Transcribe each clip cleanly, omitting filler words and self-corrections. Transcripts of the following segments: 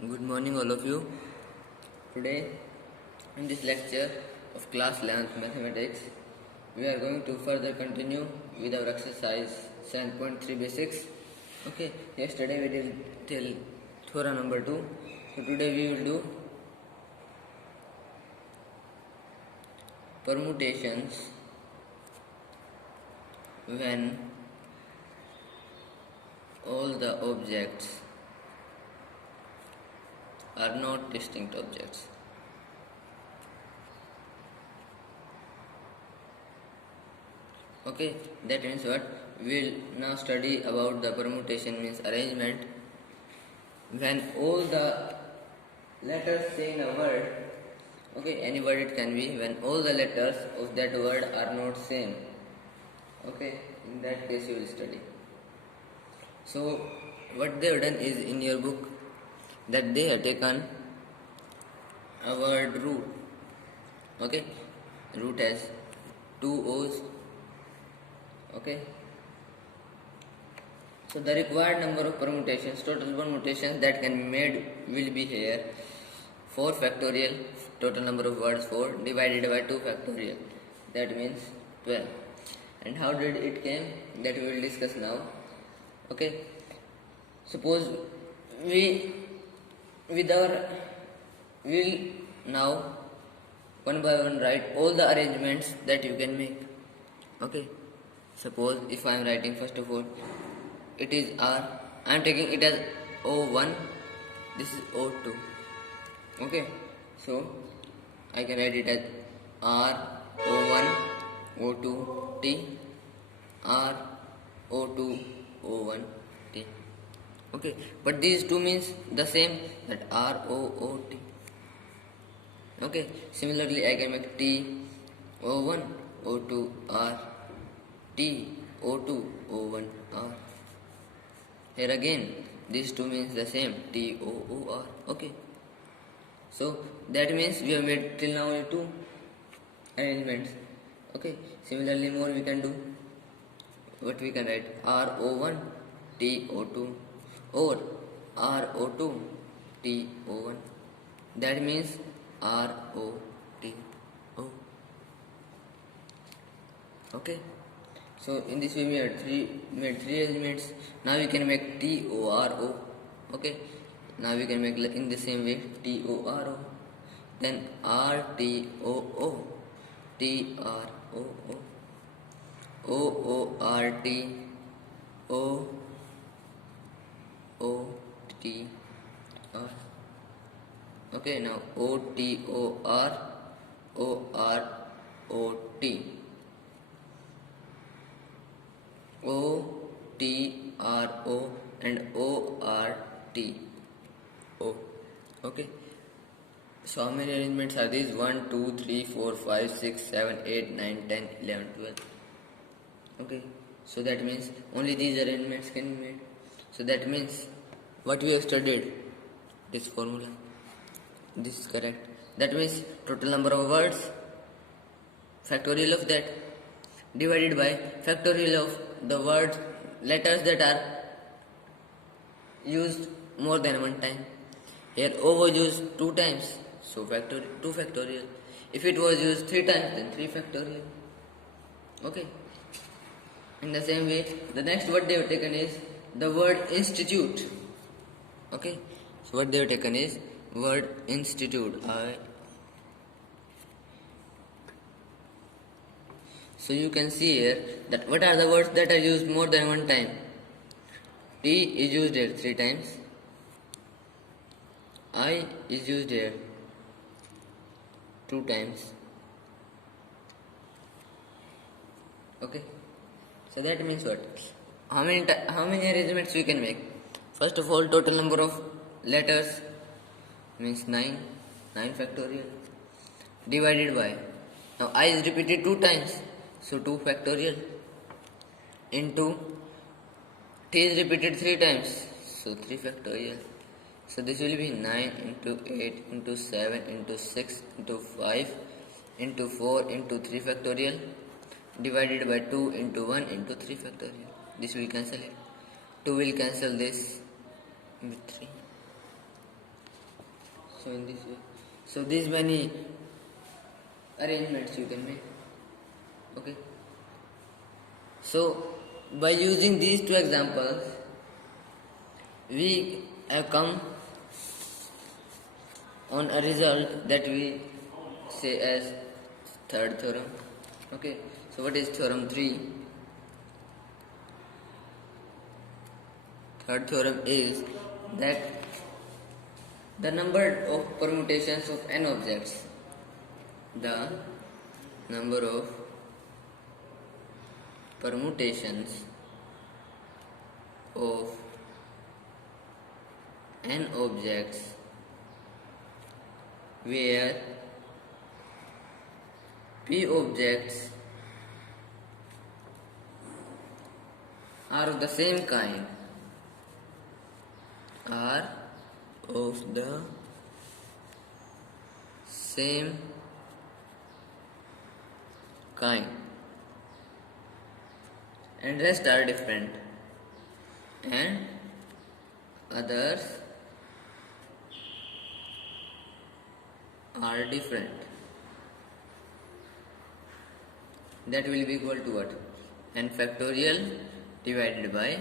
Good morning, all of you. Today, in this lecture of class 11th mathematics, we are going to further continue with our exercise 7.3 basics. Okay, yesterday we did till theorem number 2. So today we will do permutations when all the objects are not distinct objects. Okay, that means what? We will now study about the permutation means arrangement when all the letters in a word, okay, any word it can be, when all the letters of that word are not same. Okay, in that case you will study. So what they have done is, in your book, that they have taken a word root. Okay, root has two O's. Okay, so the required number of permutations, total permutations that can be made will be here 4 factorial, total number of words 4 divided by 2 factorial, that means 12. And how did it came, that we will discuss now. Okay, suppose we will now one by one write all the arrangements that you can make. Okay, suppose if I am writing, first of all, it is R, I am taking it as O1, this is O2. Okay, so I can write it as R O1 O2 T, R O2 O1 T. Okay, but these two means the same, that R O O T. Okay, similarly I can make T O1 O2 R, T O2 O1 R. Here again these two means the same, T O O R. Okay, so that means we have made till now 2 arrangements. Okay, similarly more we can do. What we can write, R O1 T O2 or R O2 T O1, that means R O T O. Okay, so in this way we made three elements. Now we can make T O R O. Okay, now we can make in the same way T O R O, then R T O O, T R O O, O O R T O O T R. Okay, now O T O R O R O T, O T R O and O R T O. Okay, so how many arrangements are these? 1 2 3 4 5 6 7 8 9 10 11 12. Okay, so that means only these arrangements can be made. So that means what we have studied, this formula, this is correct. That means total number of words, factorial of that, divided by factorial of the words, letters that are used more than one time. Here O was used 2 times, so 2 factorial. If it was used 3 times, then 3 factorial. Okay, in the same way, the next word they have taken is the word institute. Okay, so what they have taken is word institute. So you can see here that what are the words that are used more than one time. T is used here 3 times, I is used here 2 times. Okay, so that means what? How many arrangements we can make? First of all, total number of letters means 9 factorial, divided by, now I is repeated 2 times, so 2 factorial, into T is repeated 3 times, so 3 factorial. So this will be 9 into 8 into 7 into 6 into 5 into 4 into 3 factorial, divided by 2 into 1 into 3 factorial. This will cancel it. 2 will cancel this with 3. So in this way, so these many arrangements you can make. Okay. So by using these two examples, we have come on a result that we say as third theorem. Okay. So what is theorem 3? Third theorem is that the number of permutations of n objects, the number of permutations of n objects where p objects are of the same kind are of the same kind and rest are different and others are different, that will be equal to what? N factorial divided by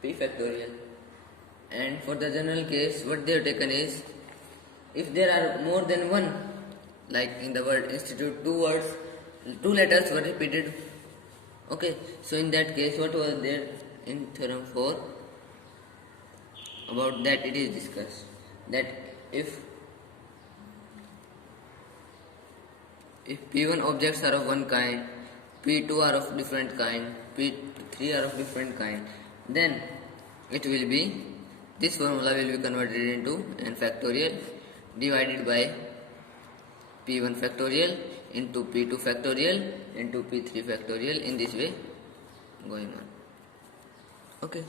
p factorial. And for the general case, what they have taken is, if there are more than one, like in the word institute, two letters were repeated. Okay, so in that case, what was there in theorem 4? About that it is discussed, that if P1 objects are of one kind, P2 are of different kind, P3 are of different kind, then it will be, this formula will be converted into n factorial divided by P1 factorial into P2 factorial into P3 factorial, in this way going on. Okay,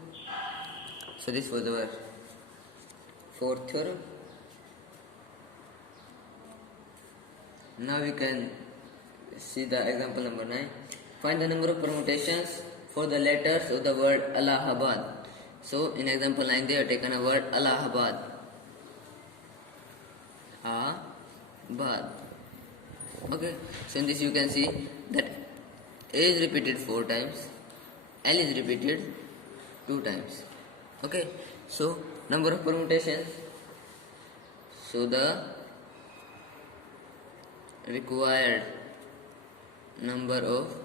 so this was our fourth theorem. Now we can see the example number 9. Find the number of permutations for the letters of the word Allahabad. So in example 9 they have taken a word Allahabad. Abad. Okay, so in this you can see that A is repeated 4 times, L is repeated 2 times. Okay, so number of permutations. So the required number of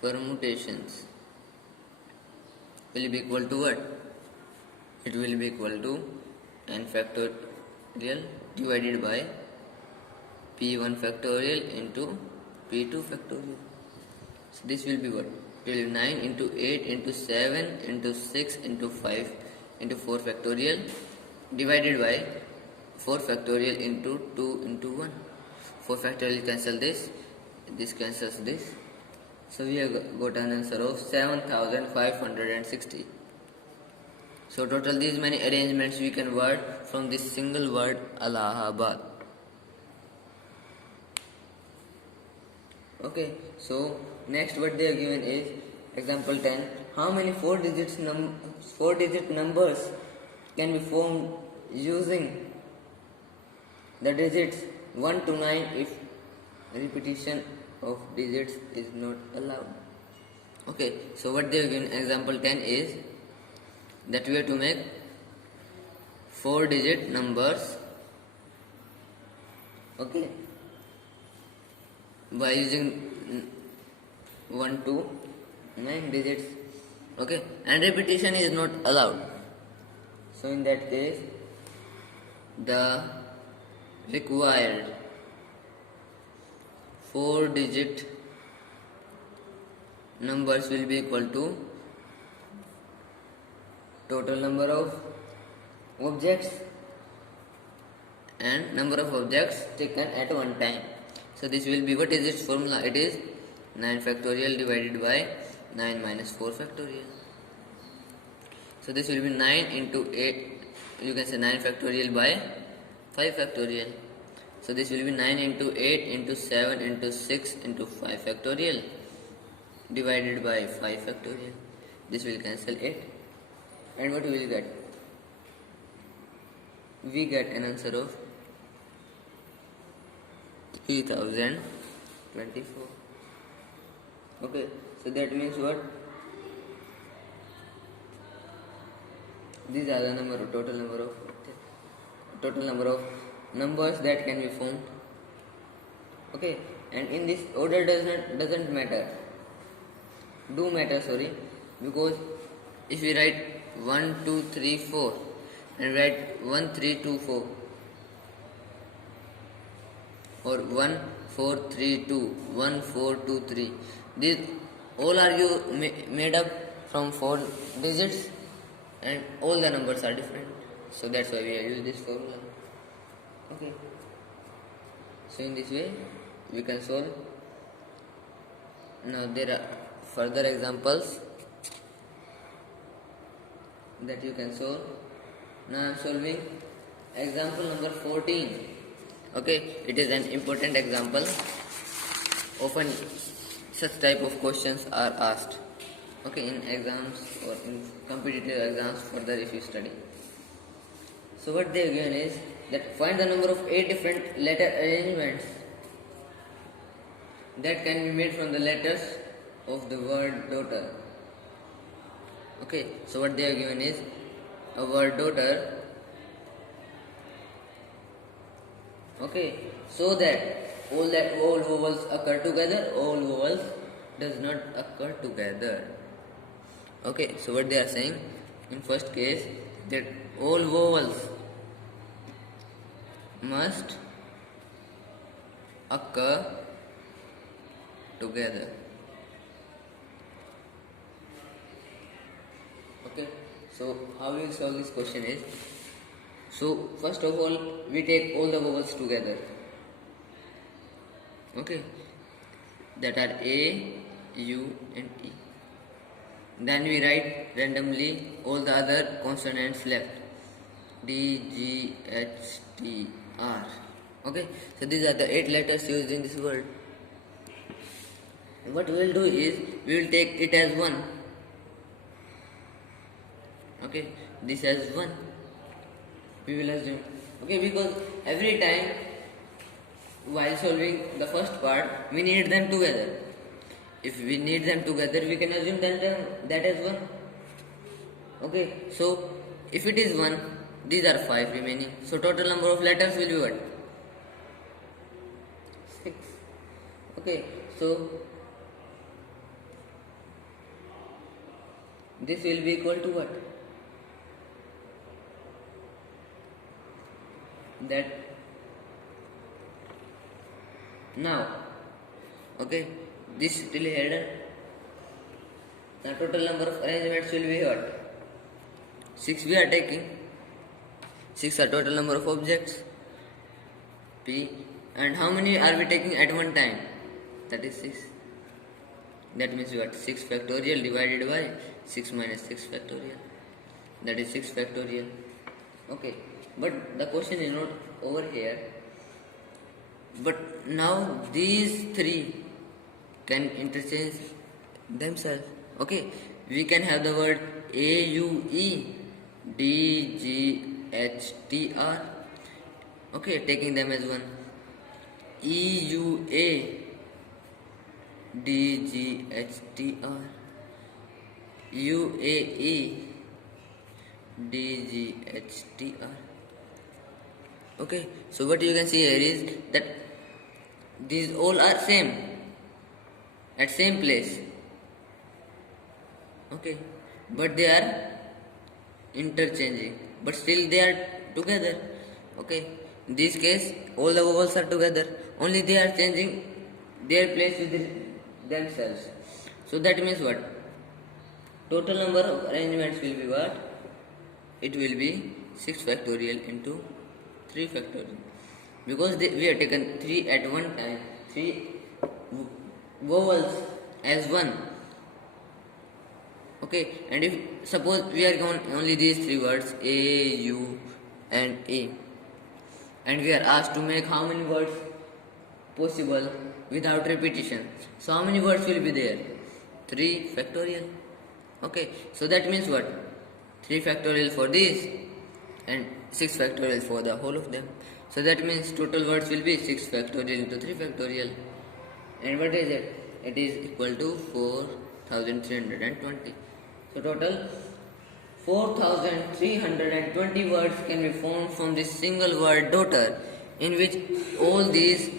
permutations will be equal to what? It will be equal to n factorial divided by p1 factorial into p2 factorial. So this will be what? It will be 9 into 8 into 7 into 6 into 5 into 4 factorial divided by 4 factorial into 2 into 1. 4 factorial cancel this cancels this. So we have got an answer of 7560. So total these many arrangements we can word from this single word Allahabad. Okay, so next what they have given is example 10. How many 4-digit numbers can be formed using the digits 1 to 9 if repetition of digits is not allowed? Okay, so what they have given example 10 is that we have to make 4-digit numbers, okay, by using 1 to 9 digits, okay, and repetition is not allowed. So in that case the required 4-digit numbers will be equal to total number of objects and number of objects taken at one time. So this will be, what is its formula? It is 9 factorial divided by 9 minus 4 factorial. So this will be 9 into 8, you can say 9 factorial by 5 factorial. So this will be 9 into 8 into 7 into 6 into 5 factorial divided by 5 factorial. This will cancel 8. And what we will get? we get an answer of 3024. Okay, so that means what? These are the total number of numbers that can be found. Okay, and in this order doesn't matter. Do matter, sorry, because if we write 1 2 3 4 and write 1 3 2 4 or 1 4 3 2 1 4 2 3, these all are made up from 4 digits and all the numbers are different, so that's why we use this formula. Okay, so in this way we can solve. Now there are further examples that you can solve. Now I am solving example number 14. Okay, it is an important example. Often such type of questions are asked, okay, in exams or in competitive exams further if you study. So what they have given is that find the number of 8 different letter arrangements that can be made from the letters of the word daughter. Okay, so what they have given is a word daughter. Okay, so that all vowels occur together, all vowels does not occur together. Okay, so what they are saying in first case, that all vowels must occur together. Okay, so how we will solve this question is, so first of all we take all the vowels together. Okay, that are A, U and E. Then we write randomly all the other consonants left, D, G, H, T, R. Okay, so these are the 8 letters used in this word. What we will do is, we will take it as 1. Okay, this as 1. We will assume. Okay, because every time while solving the first part, we need them together. If we need them together, we can assume that as 1. Okay, so if it is 1, these are 5 remaining. So total number of letters will be what? 6. Okay, so this will be equal to what? That now, okay, this will be hidden. Now total number of arrangements will be what? 6 we are taking. 6 are total number of objects, P, and how many are we taking at one time? That is 6. That means what? 6 factorial divided by 6 minus 6 factorial. That is 6 factorial. Okay, but the question is not over here. But now these 3 can interchange themselves. Okay, we can have the word A, U, E, D, G, H, T, R. Okay, taking them as 1. E, U, A, D, G, H, T, R. U, A, E, D, G, H, T, R. Okay, so what you can see here is that these all are same, at same place. Okay, but they are interchanging, but still they are together. Okay, in this case all the vowels are together, only they are changing their place within themselves. So that means what? Total number of arrangements will be what? It will be 6 factorial into 3 factorial, because we have taken 3 at one time, 3 vowels as 1. Okay, and if suppose we are given only these 3 words A, U and A, and we are asked to make how many words possible without repetition, so how many words will be there? 3 factorial. Okay, so that means what? 3 factorial for this and 6 factorial for the whole of them. So that means total words will be 6 factorial into 3 factorial. And what is it? It is equal to 4320. So total 4320 words can be formed from this single word daughter, in which all these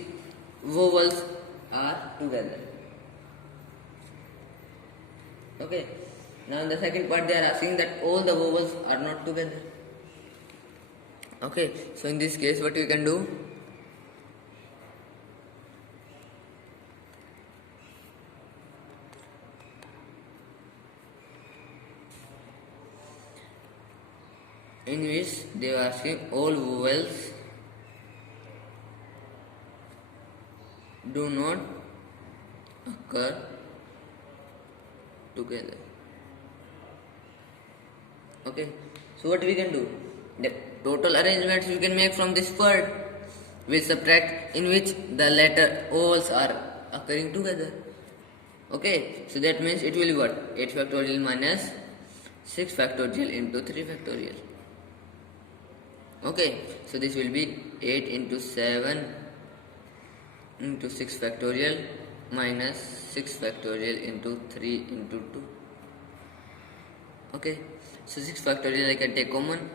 vowels are together. Okay. Now in the second part they are asking that all the vowels are not together. Okay. So in this case what we can do? In which they are asking all vowels do not occur together. Okay, so what we can do? The total arrangements we can make from this word. We subtract in which the letter vowels are occurring together. Okay, so that means it will be what? 8 factorial minus 6 factorial into 3 factorial. Okay, so this will be 8 into 7 into 6 factorial minus 6 factorial into 3 into 2. Okay, so 6 factorial I can take common.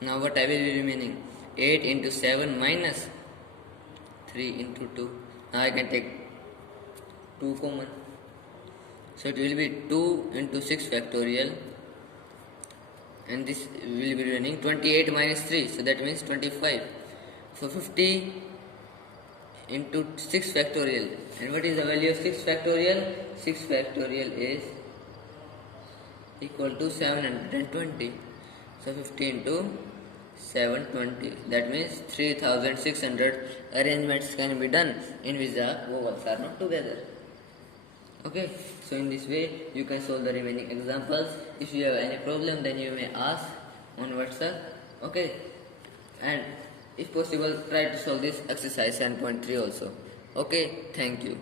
Now what I will be remaining? 8 into 7 minus 3 into 2. Now I can take 2 common. So it will be 2 into 6 factorial, and this will be remaining 28 minus 3, so that means 25. So 50 into 6 factorial, and what is the value of 6 factorial? 6 factorial is equal to 720. So 50 into 720, that means 3600 arrangements can be done in which the vowels are not together. Okay, so in this way you can solve the remaining examples. If you have any problem, then you may ask on WhatsApp. Okay, and if possible try to solve this exercise 7.3 also. Okay, thank you.